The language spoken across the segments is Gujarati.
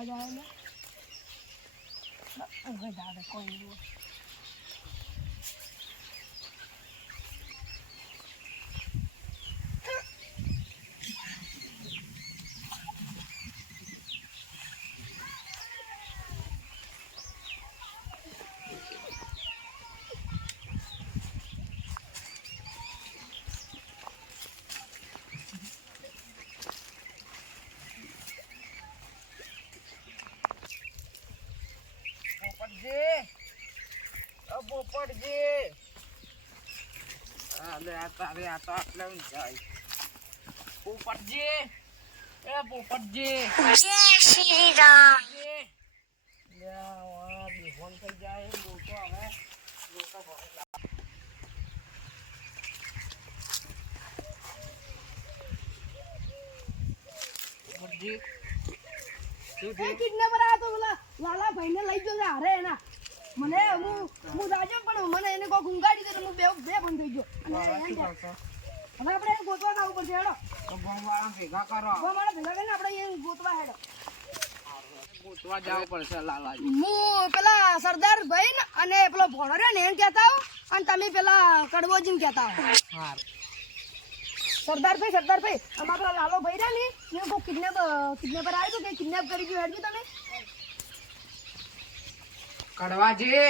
અવાજ આવે ને હવે દાદા કોઈ નહીં પોપટજી અલે આ તારે આ તો આટલે જાય પોપટજી એ પોપટજી જય શ્રી રામ યા બિહોન થઈ જાય લોકો હવે લોકો પોપટજી શું થયું કિડનેપર આ તો બોલા લાલા ભાઈને લઈ જજો હારે એના મને હું રાજો પણ મને એને કોઈ ગુંગાડી દે હું બે બંધ થઈ ગયો અને હવે આપણે એને ગોતવા જવું પડશે હેડો તો ભણવાળા ભેગા કરો મારા ભેગા કરીને આપણે એને ગોતવા હેડો ગોતવા જવું પડશે લાલાજી હું પેલા સરદાર ભાઈ ને અને પેલો ભોળો રહ્યો ને એને કહેતા આવો અને તમે પેલા કડવોજીને કહેતા આવો હા સરદારભાઈ અમારા પેલા લાલો ભાઈ રહ્યા ને એને કોઈ કિડનેપર આવ્યો તો કે કિડનેપ કરી ગયો હેડજો તમે કડવાજી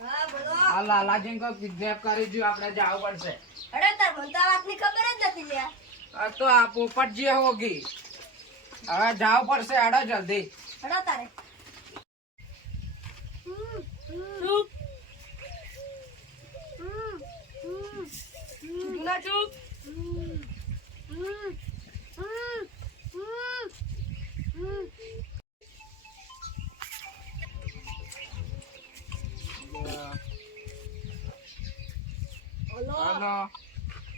હા બોલો આ લાલાજી કો કિડનેપ કરી જો આપણે જાવ પડશે અરે તાર મને તો આ વાતની ખબર જ નથી લ્યા આ તો આ પોપટજી હોગી હવે જાવ પડશે આડો જલ્દી હડો તારે ના ચૂપ હાલો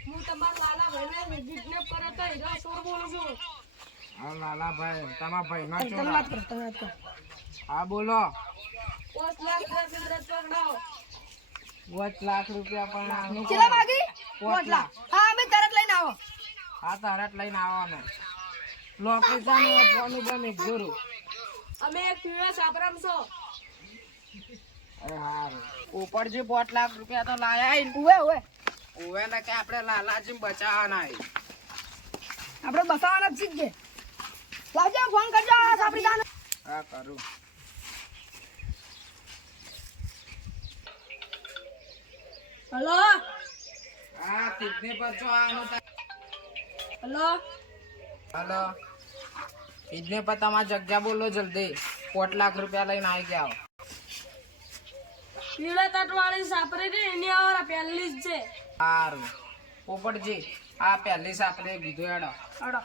હું તમારા લાલા ભાઈને કિડનેપ કરો તો હીરો સોર બોલું છું હા લાલાભાઈ તમારા ભાઈ ના તમે વાત કરો હા બોલો 5 લાખ રૂપિયા 5 લાખ રૂપિયા પણ નાખનું કેટલા માગી 5 લાખ હા અમે તરત લઈને આવો હા તરત લઈને આવવાનું લોકેશન ફોન ઉપર જરૂર અમે એક પીવા સાપરામ છો અરે હારું ઉપરજી 5 લાખ રૂપિયા તો લાયા ઉવે ઓવે ને કે આપણે લાલાજી બચાવવાના આપણે બસાવાના જ છે લાવજો ફોન કરજો આ સાપરી દાન હા કરું હેલો હા કિડનેપર છો આનું હેલો હાલો કિડનેપર તમારી જગ્યા બોલો જલ્દી 5 લાખ રૂપિયા લઈને આવી ગયા પીળા તટવાળી સાપરી ને એની આવરા પહેલી જ છે સારું પોપટજી આ પહેલી સાપરે કીધું હેડો હડો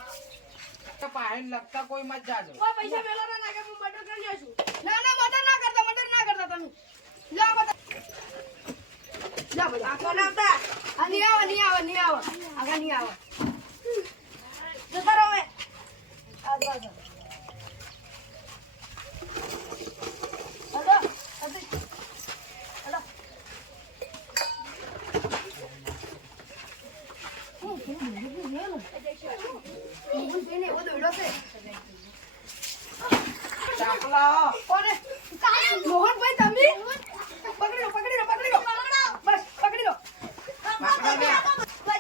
તો પાણી લગતા કોઈ મત જાજો કોઈ પૈસા પેલા ના નાખે હું મર્ડર કરી લેશું ના મર્ડર ના કરતા તમે જા બતા જા બતા આ કોણ આવતા આ ની આવો આગા ની આવો જતા રહો હવે આ બસ હલો ચાપલા મોહનભાઈ તમે પકડી લો બસ પકડી લો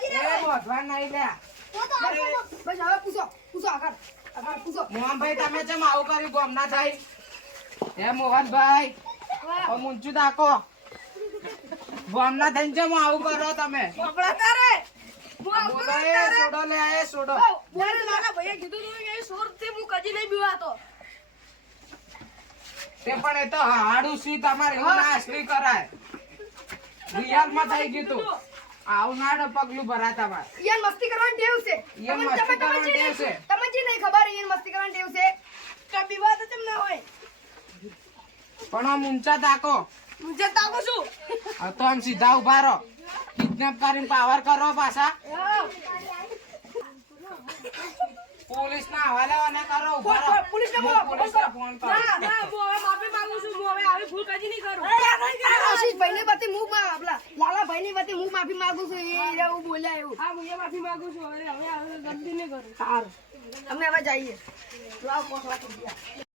એ બોધવા નહીં લે બસ હવે પૂછો આગળ પૂછો મોહનભાઈ તમે જેમ આવું કર્યું ગોમ ના થાય હે મોહનભાઈ ઓ મુંચુ દાકો ગોમ ના થઈને જેમ આવું કરો તમે પકડા તારે બોલો એ સોડો લે આ સોડો બોલે મારા ભાઈએ કીધું તું કે સોરથી હું કદી નહીં બીવાતો તે પણ એ તો હાડું સી તમારે એવું ના અસલી કરાય રિયલ માં થઈ ગયું તું આવું નાડો પગલું ભરા તમારે ઈયન મસ્તી કરવાની ટેવ છે ઈયન મસ્તી કરવાની ટેવ છે. તમને જે નહીં ખબર ઈયન મસ્તી કરવાની ટેવ છે કે બીવાતો તેમ ના હોય પણ આ મુંચા દાકો હું જે તાકો છું આ તો આમ સીધા ઉભા રહો કિડનેપ કરીને પાવર કરો પાછા પોલીસ ના હવાલે અને કરો ઉભા રહો પોલીસ ને પોલીસને ફોન કરો ના હું હવે માફી માંગુ છું હું હવે આવી ભૂલ કદી નહીં કરું આશીષભાઈ ની વતી હું આપલા લાલા ભાઈ ની વતી હું માફી માંગુ છું એ એવું બોલ્યા એવું હા હું એ માફી માંગુ છું હવે ગલતી નહીં કરું સારું અમે હવે જઈએ લાવ પોસવા